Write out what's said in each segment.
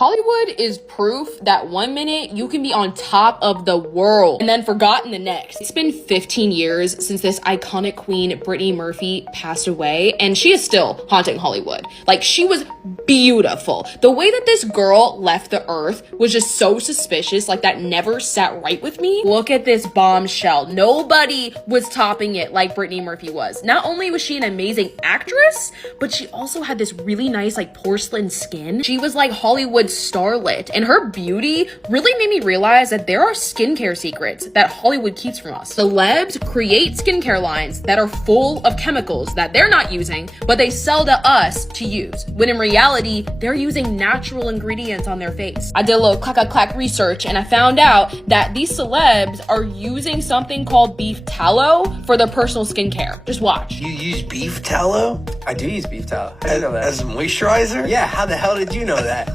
Hollywood is proof that one minute you can be on top of the world and then forgotten the next. It's been 15 years since this iconic queen, Brittany Murphy, passed away, and she is still haunting Hollywood. Like, she was beautiful. The way that this girl left the earth was just so suspicious. Like, that never sat right with me. Look at this bombshell. Nobody was topping it like Brittany Murphy was. Not only was she an amazing actress, but she also had this really nice, like, porcelain skin. She was like Hollywood starlet, and her beauty really made me realize that there are skincare secrets that Hollywood keeps from us. Celebs create skincare lines that are full of chemicals that they're not using, but they sell to us to use, when in reality, they're using natural ingredients on their face. I did a little clack research, and I found out that these celebs are using something called beef tallow for their personal skincare. Just watch. You use beef tallow? I do use beef tallow. I didn't know that. As a moisturizer? Yeah, how the hell did you know that?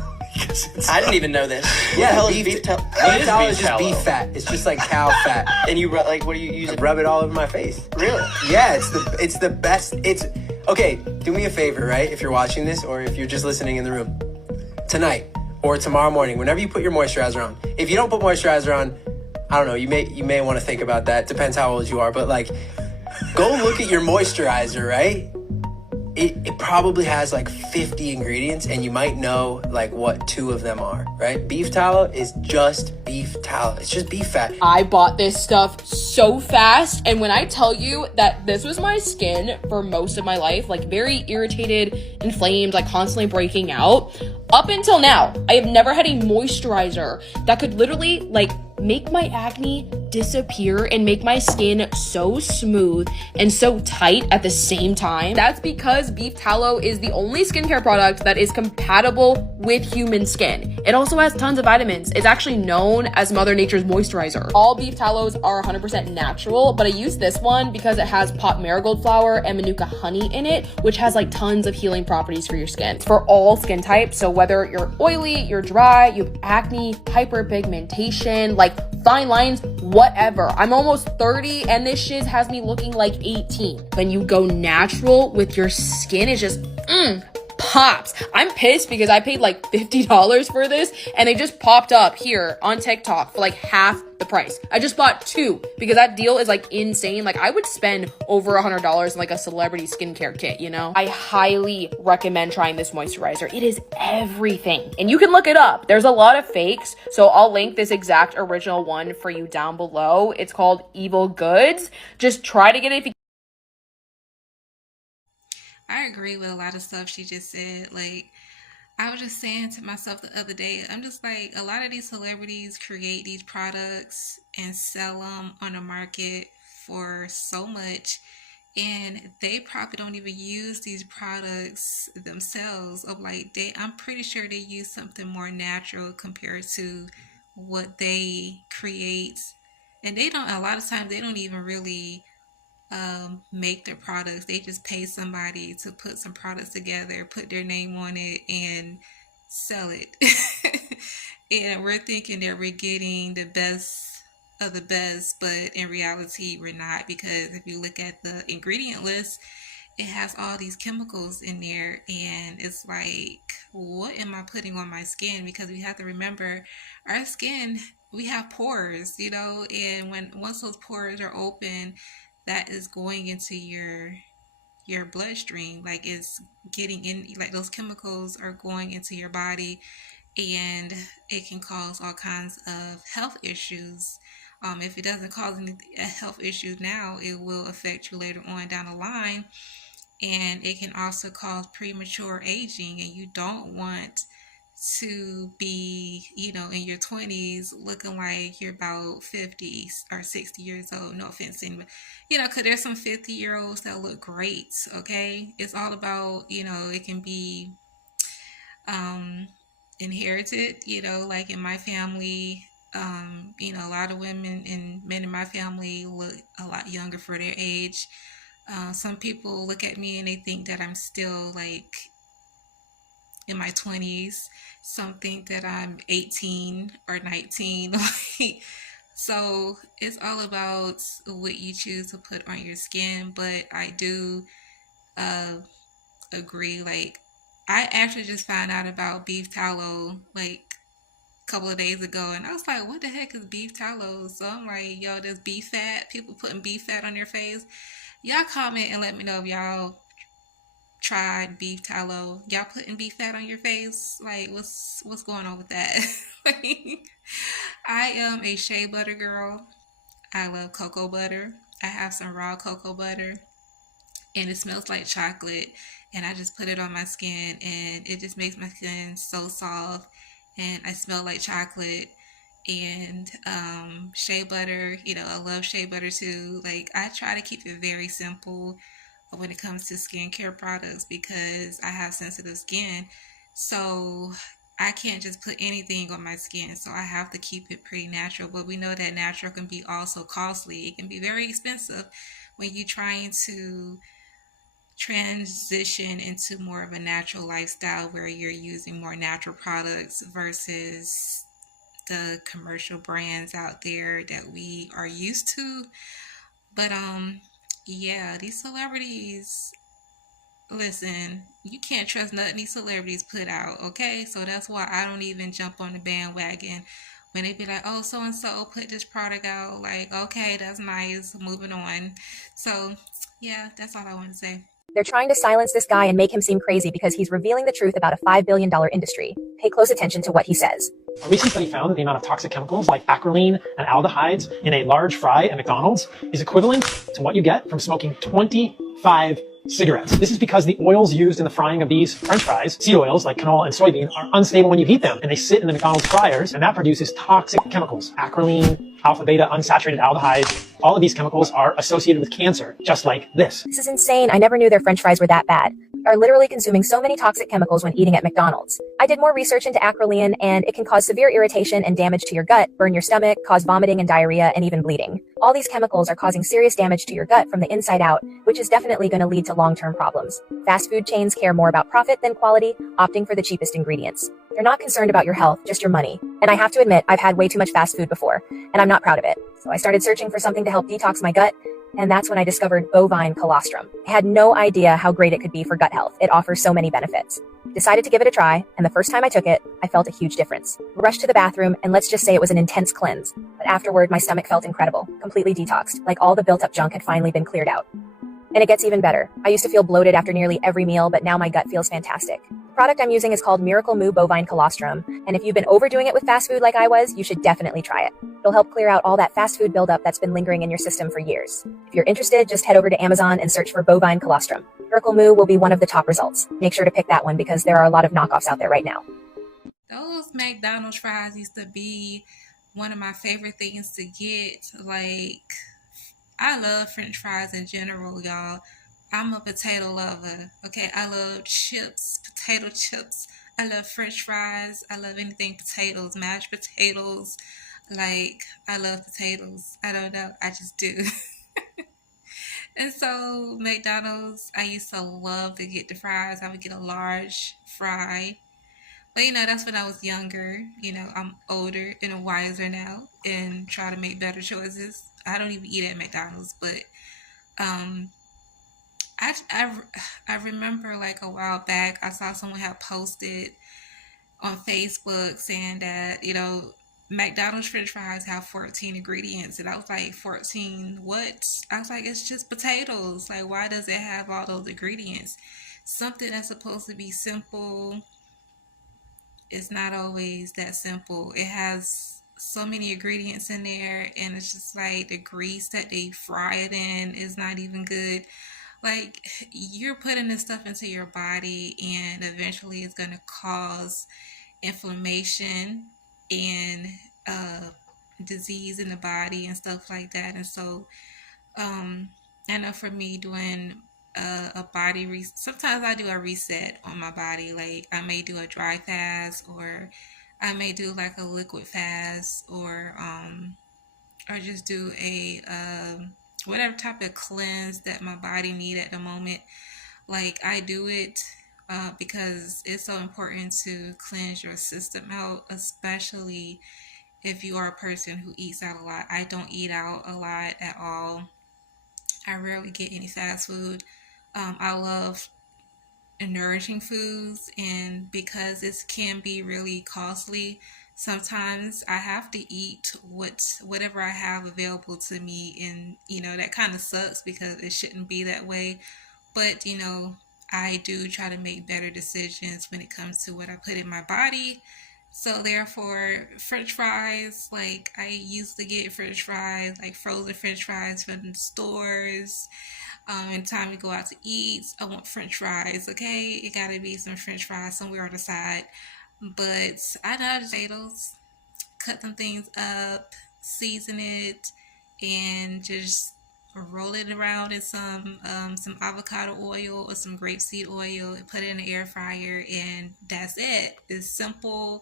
I didn't even know this. Yeah, beef tallow. Beef tallow is just beef fat. It's just like cow fat. And you like, what do you use? I rub it all over my face. Really? Yeah, it's the best. It's okay. Do me a favor, right? If you're watching this or if you're just listening in the room tonight or tomorrow morning, whenever you put your moisturizer on. If you don't put moisturizer on, I don't know. You may want to think about that. Depends how old you are, but like, go look at your moisturizer, right? It probably has like 50 ingredients, and you might know like what 2 of them are, right? Beef tallow is just beef tallow. It's just beef fat. I bought this stuff so fast, and when I tell you that this was my skin for most of my life, like very irritated, inflamed, like constantly breaking out, up until now, I have never had a moisturizer that could literally like make my acne disappear and make my skin so smooth and so tight at the same time. That's because beef tallow is the only skincare product that is compatible with human skin. It also has tons of vitamins. It's actually known as Mother Nature's moisturizer. All beef tallows are 100% natural, but I use this one because it has pot marigold flower and manuka honey in it, which has like tons of healing properties for your skin. It's for all skin types, so whether you're oily, you're dry, you have acne, hyperpigmentation, like fine lines, whatever. I'm almost 30 and this shit has me looking like 18. When you go natural with your skin, it's just pops. I'm pissed because I paid like $50 for this and they just popped up here on TikTok for like half the price. I just bought 2 because that deal is like insane. Like, I would spend over $100 in like a celebrity skincare kit, you know? I highly recommend trying this moisturizer. It is everything. And you can look it up. There's a lot of fakes, so I'll link this exact original one for you down below. It's called Evil Goods. Just try to get it if you I agree with a lot of stuff she just said. Like, I was just saying to myself the other day, I'm just like, a lot of these celebrities create these products and sell them on the market for so much, and they probably don't even use these products themselves. Of like, I'm pretty sure they use something more natural compared to what they create, and they don't. A lot of times, they don't even really make their products. They just pay somebody to put some products together, put their name on it, and sell it. And we're thinking that we're getting the best of the best, but in reality we're not, because if you look at the ingredient list, it has all these chemicals in there, and it's like, what am I putting on my skin? Because we have to remember, our skin, we have pores, you know, and once those pores are open, that is going into your bloodstream. Like, it's getting in, like those chemicals are going into your body, and it can cause all kinds of health issues. If it doesn't cause any health issues now, it will affect you later on down the line, and it can also cause premature aging, and you don't want to be, you know, in your 20s looking like you're about 50 or 60 years old. No offense, but you know, because there's some 50-year-olds that look great. Okay, it's all about, you know, it can be inherited. You know, like in my family, you know, a lot of women and men in my family look a lot younger for their age. Some people look at me and they think that I'm still like in my 20s. Some think that I'm 18 or 19. So it's all about what you choose to put on your skin. But I do agree, like, I actually just found out about beef tallow like a couple of days ago, and I was like, what the heck is beef tallow? So I'm like, yo, there's beef fat. People putting beef fat on their face. Y'all comment and let me know if y'all tried beef tallow. Y'all putting beef fat on your face? Like, what's going on with that? Like, I am a shea butter girl. I love cocoa butter. I have some raw cocoa butter, and it smells like chocolate. And I just put it on my skin, and it just makes my skin so soft. And I smell like chocolate. And shea butter, I love shea butter too. Like, I try to keep it very simple when it comes to skincare products because I have sensitive skin. So I can't just put anything on my skin. So I have to keep it pretty natural. But we know that natural can be also costly. It can be very expensive when you're trying to transition into more of a natural lifestyle where you're using more natural products versus the commercial brands out there that we are used to. But yeah, these celebrities, listen, you can't trust nothing these celebrities put out, okay? So that's why I don't even jump on the bandwagon when they be like, oh, so and so put this product out. Like, okay, that's nice, moving on. So yeah, that's all I want to say. They're trying to silence this guy and make him seem crazy because he's revealing the truth about a $5 billion industry. Pay close attention to what he says. A recent study found that the amount of toxic chemicals like acrolein and aldehydes in a large fry at McDonald's is equivalent to what you get from smoking 25 cigarettes. This is because the oils used in the frying of these French fries, seed oils like canola and soybean, are unstable when you heat them, and they sit in the McDonald's fryers, and that produces toxic chemicals. Acrolein, alpha beta unsaturated aldehydes, all of these chemicals are associated with cancer, just like this. This is insane. I never knew their French fries were that bad. We are literally consuming so many toxic chemicals when eating at McDonald's. I did more research into acrolein, and it can cause severe irritation and damage to your gut, burn your stomach, cause vomiting and diarrhea, and even bleeding. All these chemicals are causing serious damage to your gut from the inside out, which is definitely going to lead to long-term problems. Fast food chains care more about profit than quality, opting for the cheapest ingredients. They're not concerned about your health, just your money. And I have to admit, I've had way too much fast food before, and I'm not proud of it. So I started searching for something to help detox my gut, and that's when I discovered bovine colostrum. I had no idea how great it could be for gut health. It offers so many benefits. Decided to give it a try, and the first time I took it, I felt a huge difference. Rushed to the bathroom, and let's just say it was an intense cleanse. But afterward, my stomach felt incredible, completely detoxed, like all the built-up junk had finally been cleared out. And it gets even better. I used to feel bloated after nearly every meal, but now my gut feels fantastic. The product I'm using is called Miracle Moo Bovine Colostrum, and if you've been overdoing it with fast food like I was, you should definitely try it. It'll help clear out all that fast food buildup that's been lingering in your system for years. If you're interested, just head over to Amazon and search for Bovine Colostrum. Miracle Moo will be one of the top results. Make sure to pick that one because there are a lot of knockoffs out there right now. Those McDonald's fries used to be one of my favorite things to get. Like, I love French fries in general, y'all. I'm a potato lover. Okay, I love chips, potato chips. I love French fries. I love anything potatoes, mashed potatoes. Like, I love potatoes. I don't know. I just do. And so, McDonald's, I used to love to get the fries. I would get a large fry. But that's when I was younger. I'm older and wiser now and try to make better choices. I don't even eat at McDonald's, but um, I remember like a while back, I saw someone had posted on Facebook saying that, McDonald's French fries have 14 ingredients. And I was like, 14 what? I was like, it's just potatoes. Like, why does it have all those ingredients? Something that's supposed to be simple is not always that simple. It has so many ingredients in there, and it's just like the grease that they fry it in is not even good. Like, you're putting this stuff into your body, and eventually it's going to cause inflammation and disease in the body and stuff like that. And so I know for me doing a body sometimes I do a reset on my body. Like, I may do a dry fast, or I may do like a liquid fast, or just do a whatever type of cleanse that my body need at the moment. Like, I do it because it's so important to cleanse your system out, especially if you are a person who eats out a lot. I don't eat out a lot at all. I rarely get any fast food. I love nourishing foods, and because it can be really costly, sometimes I have to eat whatever I have available to me, and that kind of sucks because it shouldn't be that way. But I do try to make better decisions when it comes to what I put in my body. So therefore, French fries, like I used to get French fries, like frozen French fries from the stores. And time we go out to eat, I want French fries. Okay, it gotta be some French fries somewhere on the side. But I know how to potatoes, cut them things up, season it, and just roll it around in some avocado oil or some grapeseed oil and put it in the air fryer, and that's it. It's simple.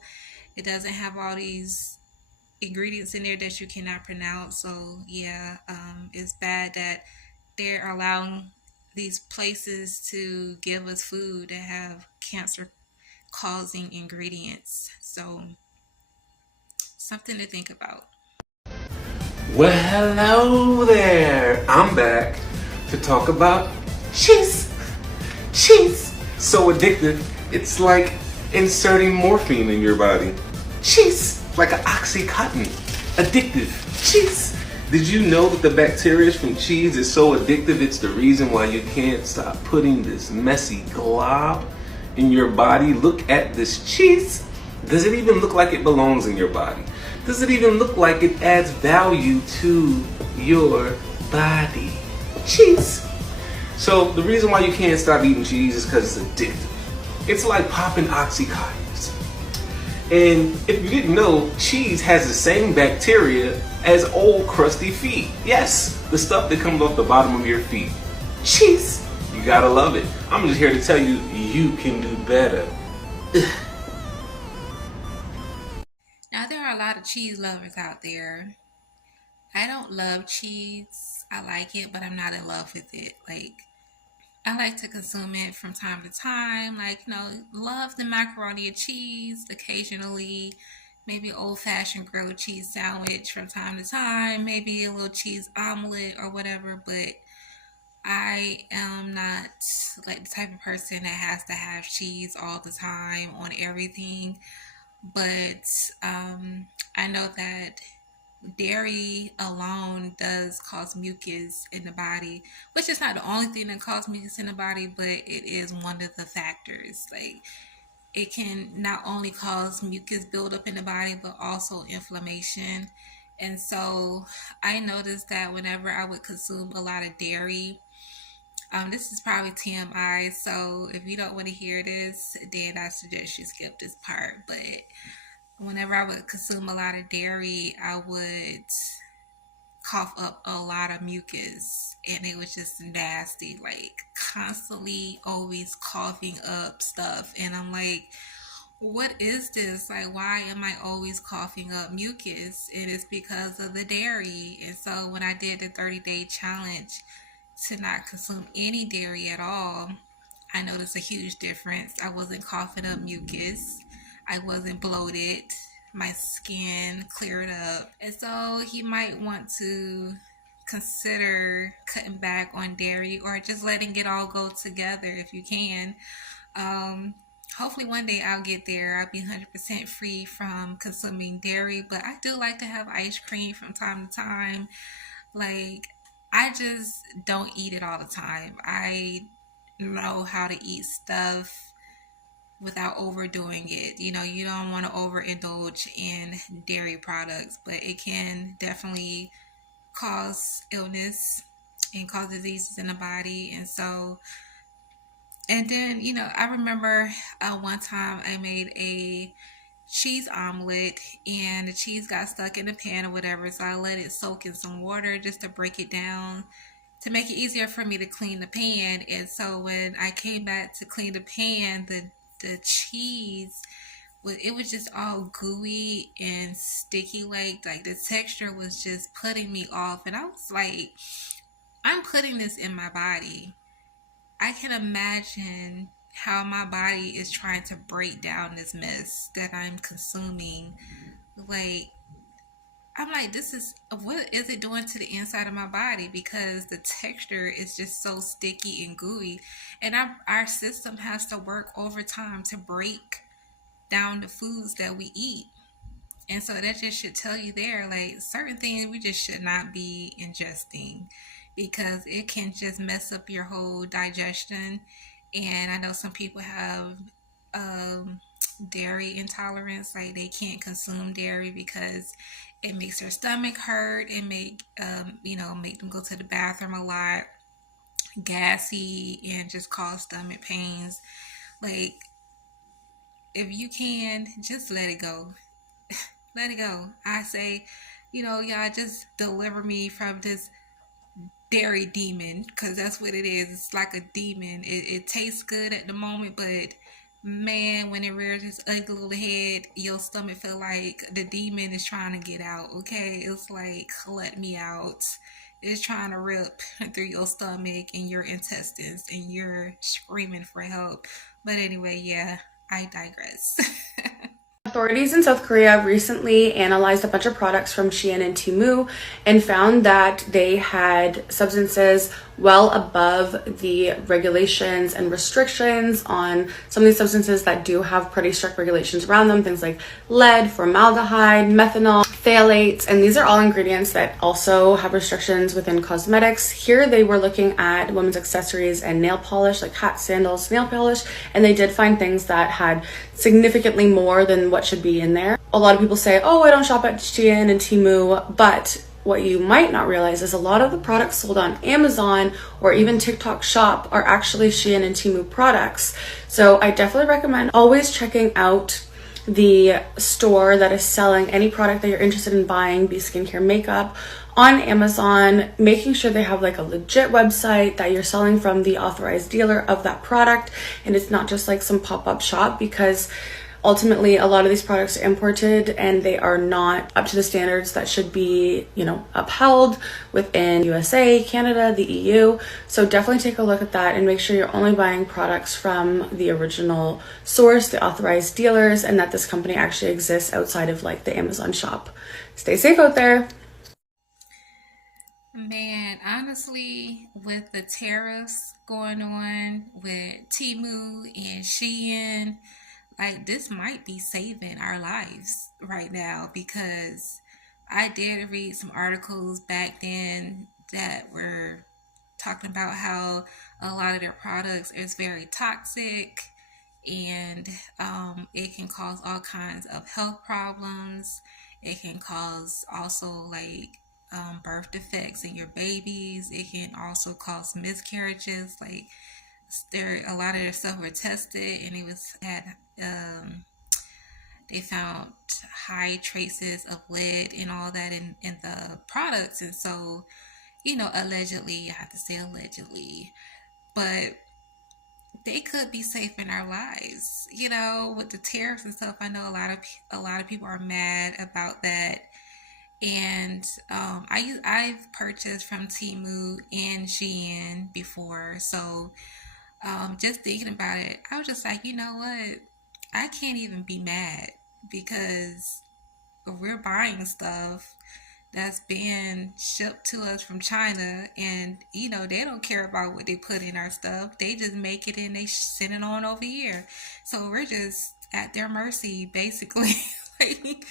It doesn't have all these ingredients in there that you cannot pronounce. So yeah, it's bad that they're allowing these places to give us food that have cancer causing ingredients. So something to think about. Well, hello there. I'm back to talk about cheese. Cheese. So addictive, it's like inserting morphine in your body. Cheese. Like an Oxycontin. Addictive. Cheese. Did you know that the bacteria from cheese is so addictive, it's the reason why you can't stop putting this messy glob in your body? Look at this cheese. Does it even look like it belongs in your body? Does it even look like it adds value to your body? Cheese. So the reason why you can't stop eating cheese is because it's addictive. It's like popping Oxycontins. And if you didn't know, cheese has the same bacteria as old crusty feet. Yes, the stuff that comes off the bottom of your feet. Cheese. You gotta love it. I'm just here to tell you, you can do better. Now, there are a lot of cheese lovers out there. I don't love cheese. I like it, but I'm not in love with it. Like, I like to consume it from time to time. Like, love the macaroni and cheese occasionally. Maybe old fashioned grilled cheese sandwich from time to time. Maybe a little cheese omelet or whatever. But I am not like the type of person that has to have cheese all the time on everything. But I know that dairy alone does cause mucus in the body, which is not the only thing that causes mucus in the body, but it is one of the factors. Like, it can not only cause mucus buildup in the body, but also inflammation. And so I noticed that whenever I would consume a lot of dairy, this is probably TMI, so if you don't want to hear this, then I suggest you skip this part. But whenever I would consume a lot of dairy, I would cough up a lot of mucus, and it was just nasty, like constantly always coughing up stuff. And I'm like, what is this? Like, why am I always coughing up mucus? And it's because of the dairy. And so when I did the 30-day challenge to not consume any dairy at all, I noticed a huge difference. I wasn't coughing up mucus. I wasn't bloated. My skin cleared up. And so you might want to consider cutting back on dairy or just letting it all go together if you can. Hopefully one day I'll get there. I'll be 100% free from consuming dairy, but I do like to have ice cream from time to time. Like, I just don't eat it all the time. I know how to eat stuff without overdoing it. You don't want to overindulge in dairy products, but it can definitely cause illness and cause diseases in the body. And then, I remember one time I made a cheese omelet and the cheese got stuck in the pan or whatever. So I let it soak in some water just to break it down to make it easier for me to clean the pan. And so when I came back to clean the pan, the cheese it was just all gooey and sticky, like the texture was just putting me off. And I was like, I'm putting this in my body. I can imagine how my body is trying to break down this mess that I'm consuming. Like, I'm like, what is it doing to the inside of my body? Because the texture is just so sticky and gooey. And our system has to work overtime to break down the foods that we eat. And so that just should tell you there, like certain things we just should not be ingesting because it can just mess up your whole digestion. And I know some people have um, dairy intolerance, like they can't consume dairy because it makes their stomach hurt. It make them go to the bathroom a lot, gassy, and just cause stomach pains. Like if you can, just let it go. Let it go. I say, y'all just deliver me from this dairy demon because that's what it is. It's like a demon. It tastes good at the moment, but man, when it rears its ugly little head, your stomach feel like the demon is trying to get out. Okay, it's like let me out. It's trying to rip through your stomach and your intestines, and you're screaming for help. But anyway, yeah, I digress. Authorities in South Korea recently analyzed a bunch of products from Shein and Temu and found that they had substances well above the regulations and restrictions on some of these substances that do have pretty strict regulations around them, things like lead, formaldehyde, methanol, phthalates, and these are all ingredients that also have restrictions within cosmetics. Here they were looking at women's accessories and nail polish, like hats, sandals, nail polish, and they did find things that had significantly more than what should be in there. A lot of people say, oh, I don't shop at Shein and Temu, but what you might not realize is a lot of the products sold on Amazon or even TikTok Shop are actually Shein and Temu products. So I definitely recommend always checking out the store that is selling any product that you're interested in buying, be skincare, makeup, on Amazon, making sure they have like a legit website, that you're selling from the authorized dealer of that product and it's not just like some pop-up shop, because ultimately a lot of these products are imported and they are not up to the standards that should be, upheld within USA, Canada, the EU. So definitely take a look at that and make sure you're only buying products from the original source, the authorized dealers, and that this company actually exists outside of like the Amazon shop. Stay safe out there. Man, honestly, with the tariffs going on with Temu and Shein, like this might be saving our lives right now, because I did read some articles back then that were talking about how a lot of their products is very toxic, and it can cause all kinds of health problems. It can cause also like birth defects in your babies. It can also cause miscarriages. Like a lot of their stuff were tested, and it was had they found high traces of lead and all that in the products. And so, allegedly, I have to say allegedly, but they could be saving our lives. With the tariffs and stuff, I know a lot of people are mad about that. And I've purchased from Temu and Shein before, so just thinking about it, I was just like, you know what? I can't even be mad, because we're buying stuff that's being shipped to us from China, and they don't care about what they put in our stuff. They just make it and they send it on over here. So we're just at their mercy, basically. Like,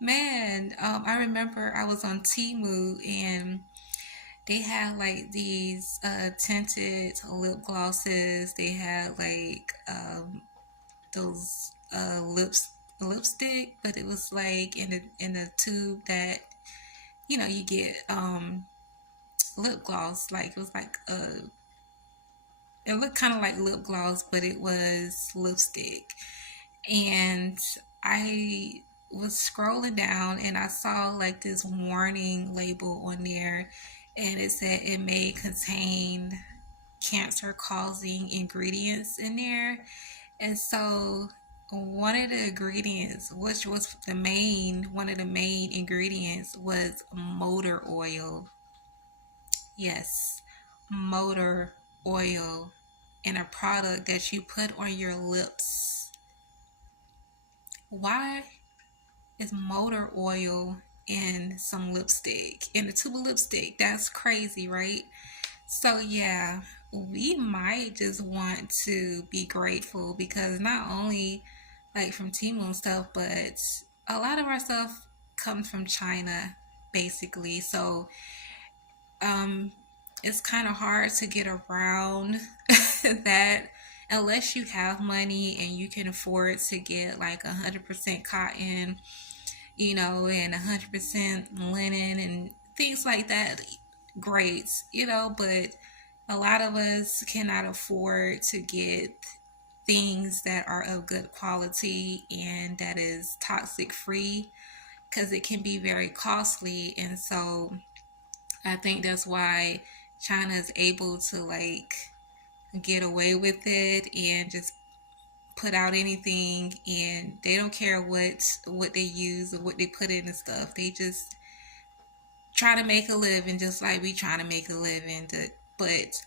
man, I remember I was on Temu and they had like these tinted lip glosses. They had like those lipstick, but it was like in a tube that you get lip gloss. Like it was like it looked kind of like lip gloss, but it was lipstick. And I was scrolling down and I saw like this warning label on there, and it said it may contain cancer causing ingredients in there. And so one of the ingredients, which was one of the main ingredients, was motor oil. Yes, motor oil, in a product that you put on your lips. Why is motor oil and some lipstick and a tube of lipstick. That's crazy, right? So yeah, we might just want to be grateful because not only like from Temu and stuff, but a lot of our stuff comes from China, basically. So um, it's kind of hard to get around that unless you have money and you can afford to get like 100% cotton, you know, and 100% linen and things like that. Great, you know, but a lot of us cannot afford to get things that are of good quality and that is toxic free because it can be very costly. And so I think that's why China is able to like get away with it and just put out anything, and they don't care what they use or what they put in and stuff. They just try to make a living just like we trying to make a living. But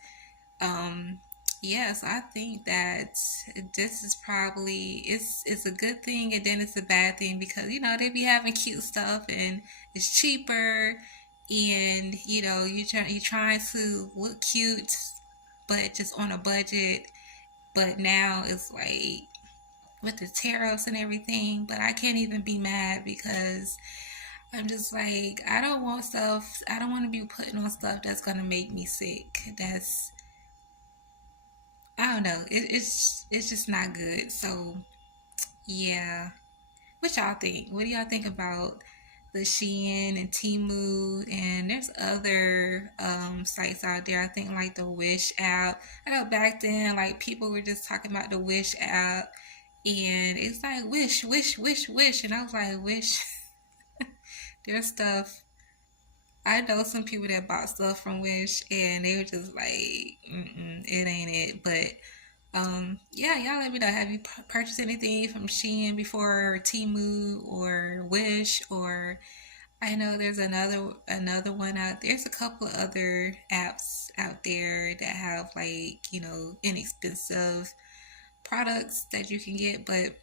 um yes, I think that this is probably it's a good thing and then it's a bad thing because you know they be having cute stuff and it's cheaper, and you know you trying to look cute but just on a budget. But now it's like with the tariffs and everything, but I can't even be mad because I'm just like I don't want to be putting on stuff that's gonna make me sick. That's I don't know. It's just not good. So yeah. What y'all think? What do y'all think about the Shein and Temu? And there's other sites out there. I think like the Wish app. I know back then like people were just talking about the Wish app, and it's like wish, wish, wish, wish, and I was like wish. There's stuff. I know some people that bought stuff from Wish, and they were just like, it ain't it. But yeah, y'all let me know. Have you purchased anything from Shein before, or Temu, or Wish, or I know there's another one out. There's a couple of other apps out there that have like inexpensive products that you can get. But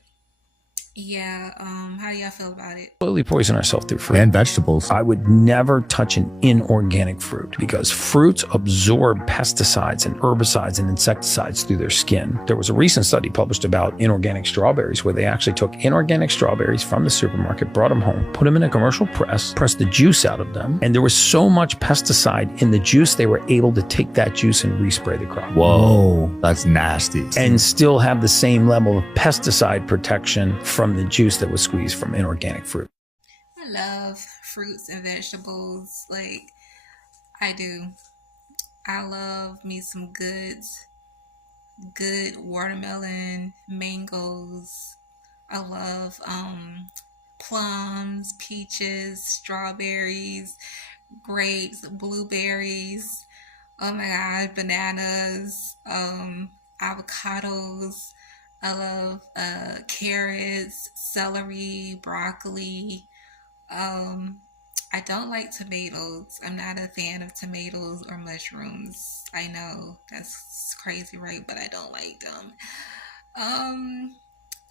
yeah, how do y'all feel about it? Slowly poison ourselves through fruit and vegetables. I would never touch an inorganic fruit because fruits absorb pesticides and herbicides and insecticides through their skin. There was a recent study published about inorganic strawberries where they actually took inorganic strawberries from the supermarket, brought them home, put them in a commercial press, pressed the juice out of them, and there was so much pesticide in the juice they were able to take that juice and respray the crop. Whoa, that's nasty. And still have the same level of pesticide protection from the juice that was squeezed from inorganic fruit. I love fruits and vegetables. Like, I do. I love me some good watermelon, mangoes. I love plums, peaches, strawberries, grapes, blueberries. Oh my god, bananas, avocados. I love carrots, celery, broccoli. I don't like tomatoes. I'm not a fan of tomatoes or mushrooms. I know that's crazy, right? But I don't like them.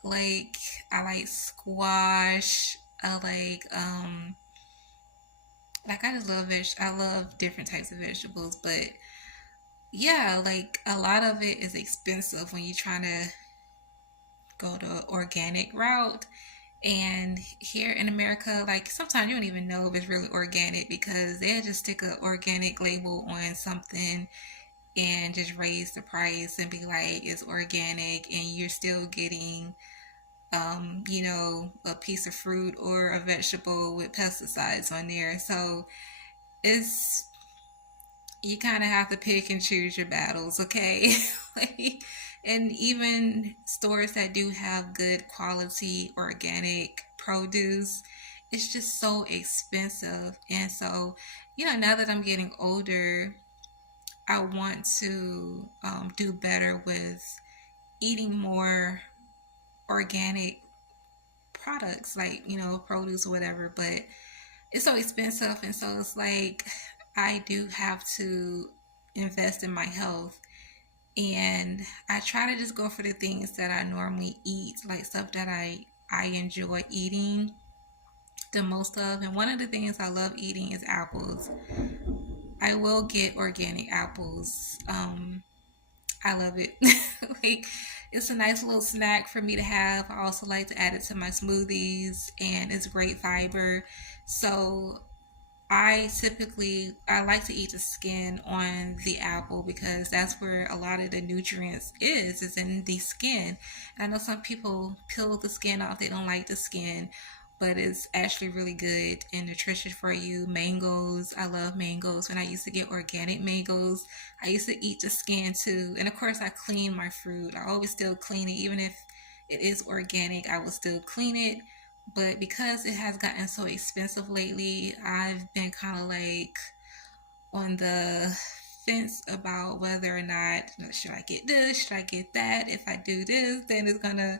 Like I like squash. I just love I love different types of vegetables, but yeah, like a lot of it is expensive when you're trying to go the organic route. And here in America, like sometimes you don't even know if it's really organic because they'll just stick an organic label on something and just raise the price and be like it's organic, and you're still getting a piece of fruit or a vegetable with pesticides on there. So it's you kind of have to pick and choose your battles, okay? Like, and even stores that do have good quality organic produce, it's just so expensive. And so, now that I'm getting older, I want to do better with eating more organic products, like, produce or whatever. But it's so expensive, and so it's like I do have to invest in my health, and I try to just go for the things that I normally eat, like stuff that I enjoy eating. the most of. And one of the things I love eating is apples. I will get organic apples. I love it. Like, it's a nice little snack for me to have. I also like to add it to my smoothies, and it's great fiber. So I like to eat the skin on the apple because that's where a lot of the nutrients is in the skin. And I know some people peel the skin off, they don't like the skin, but it's actually really good and nutritious for you. Mangoes, I love mangoes. When I used to get organic mangoes, I used to eat the skin too. And of course, I clean my fruit. I always still clean it, even if it is organic, I will still clean it. But because it has gotten so expensive lately, I've been kind of like on the fence about whether or not, should I get this, should I get that. If I do this, then it's gonna,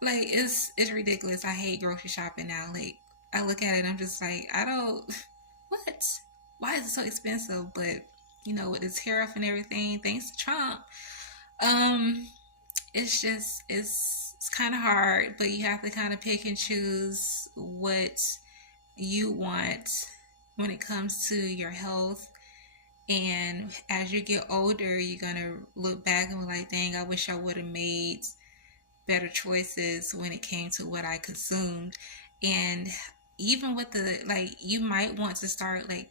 like, it's ridiculous. I hate grocery shopping now. Like, I look at it, I'm just like, I don't, what? Why is it so expensive? But with the tariff and everything, thanks to Trump, it's kind of hard. But you have to kind of pick and choose what you want when it comes to your health. And as you get older, you're gonna look back and be like, dang, I wish I would have made better choices when it came to what I consumed. And even with you might want to start like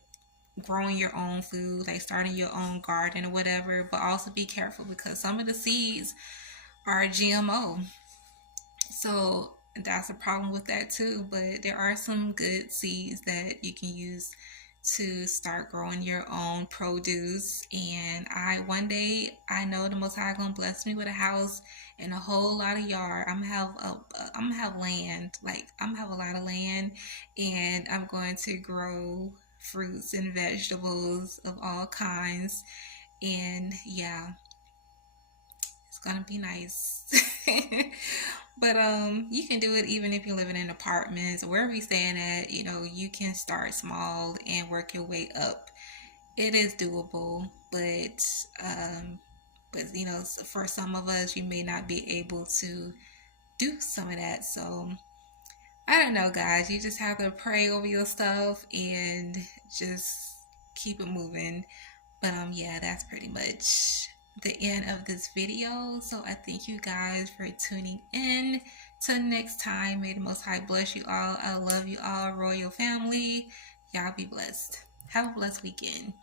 growing your own food, like starting your own garden or whatever, but also be careful because some of the seeds are GMO. So that's a problem with that too. But there are some good seeds that you can use to start growing your own produce. And one day I know the Most High gonna bless me with a house and a whole lot of yard. I'm gonna have land. Like, I'm gonna have a lot of land, and I'm going to grow fruits and vegetables of all kinds. And yeah, it's gonna be nice. But you can do it even if you're living in apartments or wherever you're staying at. You can start small and work your way up. It is doable, but for some of us, you may not be able to do some of that. So I don't know, guys. You just have to pray over your stuff and just keep it moving. But yeah, that's pretty much the end of this video. So I thank you guys for tuning in. Till next time, may the Most High bless you all. I love you all, royal family. Y'all be blessed. Have a blessed weekend.